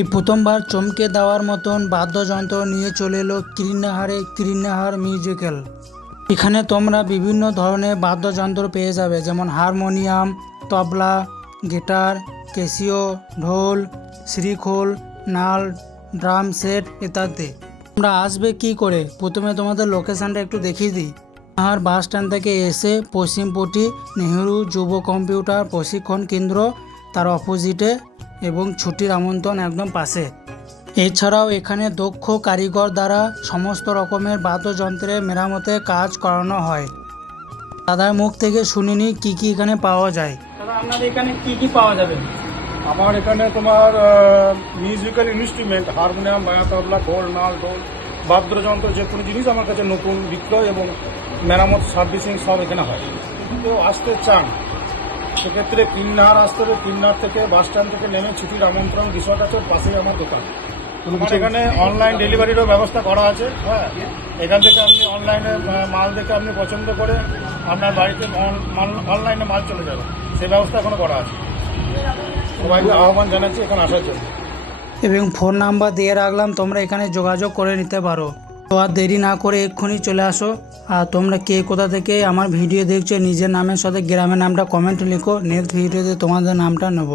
এই প্রথমবার চমকে দেওয়ার মতন বাদ্যযন্ত্র নিয়ে চলে এলো কৃষ্ণাহারে কৃষ্ণাহার মিউজিক্যাল এখানে তোমরা বিভিন্ন ধরনের বাদ্যযন্ত্র পেয়ে যাবে, যেমন হারমোনিয়াম, তবলা, গিটার ক্যাসিও ঢোল, শ্রীখোল, নাল, ড্রাম সেট ইত্যাদি। তোমরা আসবে কি করে? প্রথমে তোমাদের লোকেশানটা একটু দেখিয়ে দিই। আর বাস স্ট্যান্ড থেকে এসে পশ্চিমপটি নেহেরু যুব কম্পিউটার প্রশিক্ষণ কেন্দ্র, তার অপোজিটে এবং ছুটির আমন্ত্রণ একদম পাশে। এছাড়াও এখানে দক্ষ কারিগর দ্বারা সমস্ত রকমের বাদ্যযন্ত্রের মেরামতের কাজ করানো হয়। দাদার মুখ থেকে শুনিনি কি কি এখানে পাওয়া যায়। দাদা আপনাদের এখানে কি কি পাওয়া যাবে? আমার এখানে তোমার মিউজিক্যাল ইনস্ট্রুমেন্ট হারমোনিয়াম বায়া তবলা ঢোল নাল ঢোল বাদ্যযন্ত্র যে কোনো জিনিস আমার কাছে নতুন বিক্রয় এবং মেরামত সার্ভিসিং সব এখানে হয়। তো আসতে চান সেক্ষেত্রে কিন্নার আসতে হবে কিন্নার থেকে বাস স্ট্যান্ড থেকে নেমে ছুটির আমন্ত্রণ বিষয়টা আছে পাশেই আমার দোকান। আমার এখানে অনলাইন ডেলিভারিরও ব্যবস্থা করা আছে হ্যাঁ? এখান থেকে আপনি অনলাইনে মাল দেখে আপনি পছন্দ করে আপনার বাড়িতে অনলাইনে মাল চলে যাবে। সে ব্যবস্থা এখনও করা আছে। সবাইকে আহ্বান জানাচ্ছি এখন আসার জন্য। এবং ফোন নাম্বার দিয়ে রাখলাম তোমরা এখানে যোগাযোগ করে নিতে পারো। তো আর দেরি না করে এক্ষুনি চলে আসো। আর তোমরা কে কোথা থেকে আমার ভিডিও দেখছ, নিজের নামের সাথে গ্রামের নামটা কমেন্ট লিখো নেক্সট ভিডিওতে তোমাদের নামটা নেব।